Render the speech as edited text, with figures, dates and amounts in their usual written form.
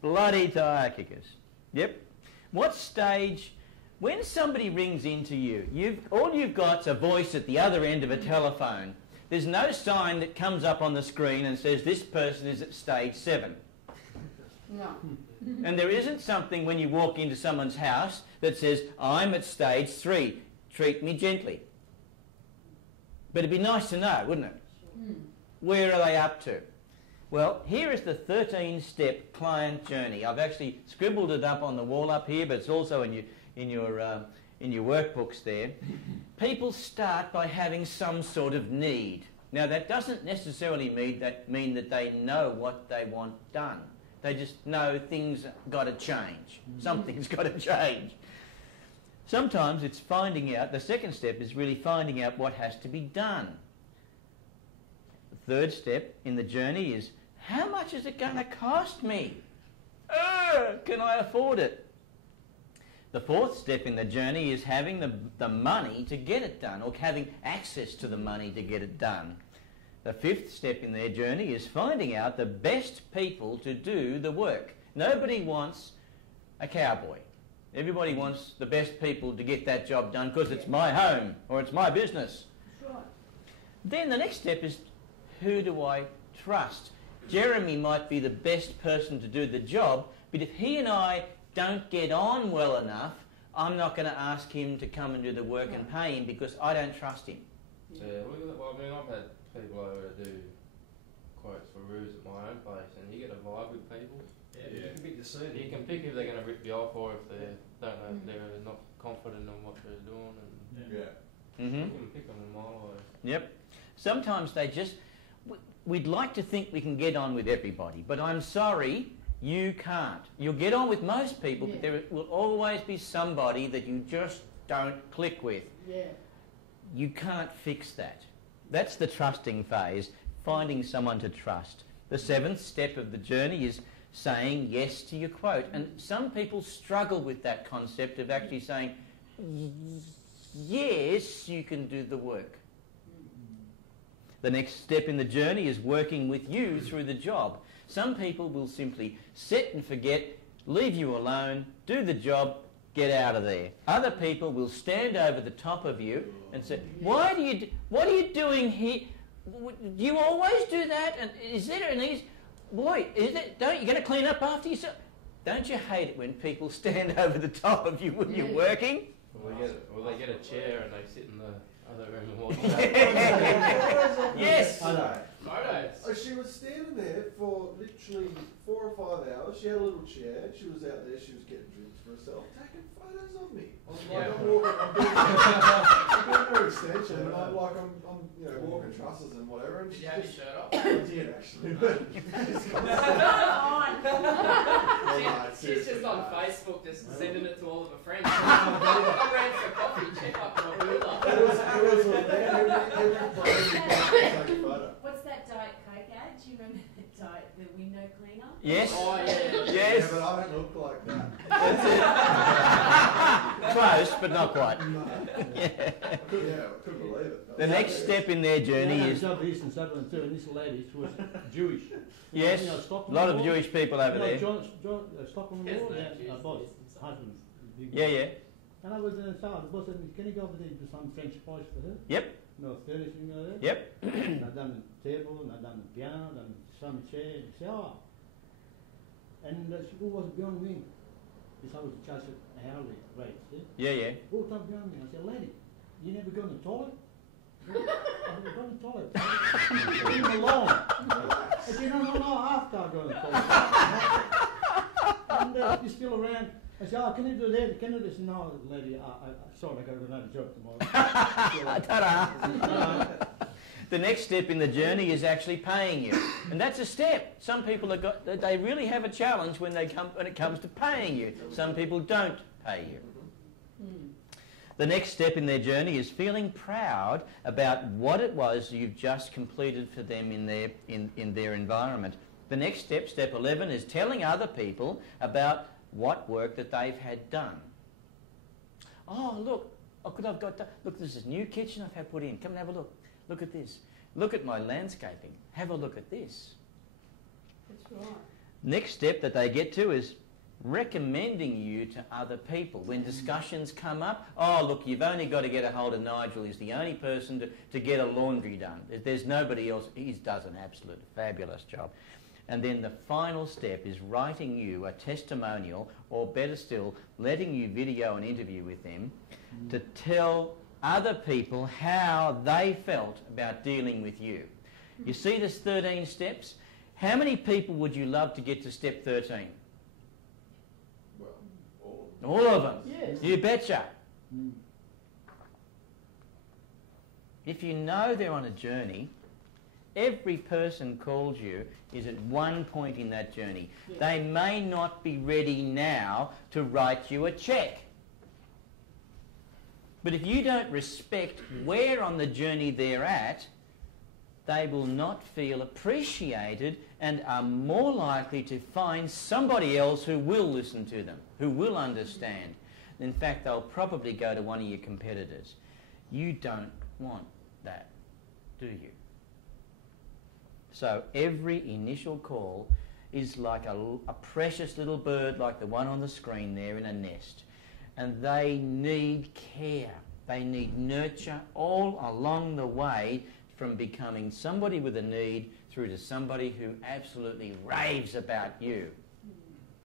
Bloody tyre kickers. Yep. What stage, when somebody rings into you, all you've got's a voice at the other end of a telephone. There's no sign that comes up on the screen and says this person is at stage 7. No. And there isn't something when you walk into someone's house that says, I'm at stage 3, treat me gently. But it'd be nice to know, wouldn't it? Where are they up to? Well, here is the 13-step client journey. I've actually scribbled it up on the wall up here, but it's also in your workbooks there. People start by having some sort of need. Now, that doesn't necessarily mean that they know what they want done. They just know things got to change. Something's got to change. Sometimes it's finding out, the second step is really finding out what has to be done. The third step in the journey is, how much is it going to cost me? Can I afford it? The fourth step in the journey is having the money to get it done, or having access to the money to get it done. The fifth step in their journey is finding out the best people to do the work. Nobody wants a cowboy. Everybody wants the best people to get that job done because it's my home or it's my business. That's right. Then the next step is, who do I trust? Jeremy might be the best person to do the job, but if he and I don't get on well enough, I'm not going to ask him to come and do the work and pay him because I don't trust him. Yeah, well, I mean, I've had people over to do quotes for roofs at my own place, and you get a vibe with people. Yeah. You can pick the scene. You can pick if they're going to rip you off or if they don't know, if they're not confident in what they're doing. And you can pick them in my way. Yep. Sometimes we'd like to think we can get on with everybody, but I'm sorry, you can't. You'll get on with most people, but there will always be somebody that you just don't click with. Yeah. You can't fix that. That's the trusting phase, finding someone to trust. The seventh step of the journey is saying yes to your quote. And some people struggle with that concept of actually saying, yes, you can do the work. The next step in the journey is working with you through the job. Some people will simply set and forget, leave you alone, do the job, get out of there. Other people will stand over the top of you and say, what are you doing here? Do you always do that? And is there an easy... Boy, is it? You're going to clean up after yourself? Don't you hate it when people stand over the top of you when you're working? Well, they get a chair and they sit in the other room and watch. Yes. I know. Photos. Oh, she was standing there for literally 4 or 5 hours. She had a little chair. She was out there. She was getting drinks for herself, taking photos of me. I'm doing her extension, and I'm walking trusses and whatever. And Did you have your shirt off? I did actually. She's just on Facebook, just sending it to all of her friends. I ran for coffee, check up my ruler. It was every photo. What's that Diet Coke ad? Do you remember the window cleaner? Yes. Oh, yeah. Yes. Yeah, but I don't look like that. Close, but not quite. No. I couldn't believe it. The next step in their journey is... over Eastern Sutherland too, and this lady was Jewish. Yes, a lot of Jewish people over there. Stockholm Yes, Wall, no, boss, husband. Yeah. And I was in the south. The boss said, can you go over there and do some French fries for her? Yep. No furnishing over there? Yep. And I done the table, and I done the piano, done some chair, and shower. And she was beyond me. Because I was charged an hourly rate, see? Yeah. Walked up beyond me. I said, lady, you never go in the toilet? I never go in the toilet. Leave me alone. I said, no, after I go in the toilet. And she's still around. I said, can you do that? Can you do this? No, lady, sorry, I got another job tomorrow. Ta-da! The next step in the journey is actually paying you. And that's a step. Some people they really have a challenge when it comes to paying you. Some people don't pay you. The next step in their journey is feeling proud about what it was you've just completed for them in their environment. The next step, step 11, is telling other people about what work that they've had done. Oh, look, I've got that. Look, this is a new kitchen I've had put in. Come and have a look. Look at this. Look at my landscaping. Have a look at this. That's right. Next step that they get to is recommending you to other people. When discussions come up, oh look, you've only got to get a hold of Nigel. He's the only person to get a laundry done. There's nobody else. He does an absolute fabulous job. And then the final step is writing you a testimonial, or better still, letting you video an interview with them to tell other people how they felt about dealing with you. You see there's 13 steps? How many people would you love to get to step 13? Well, All of them. Yes. You betcha. If you know they're on a journey, every person called you is at one point in that journey. Yes. They may not be ready now to write you a cheque. But if you don't respect where on the journey they're at, they will not feel appreciated and are more likely to find somebody else who will listen to them, who will understand. In fact, they'll probably go to one of your competitors. You don't want that, do you? So every initial call is like a precious little bird like the one on the screen there in a nest. And they need care. They need nurture all along the way, from becoming somebody with a need through to somebody who absolutely raves about you.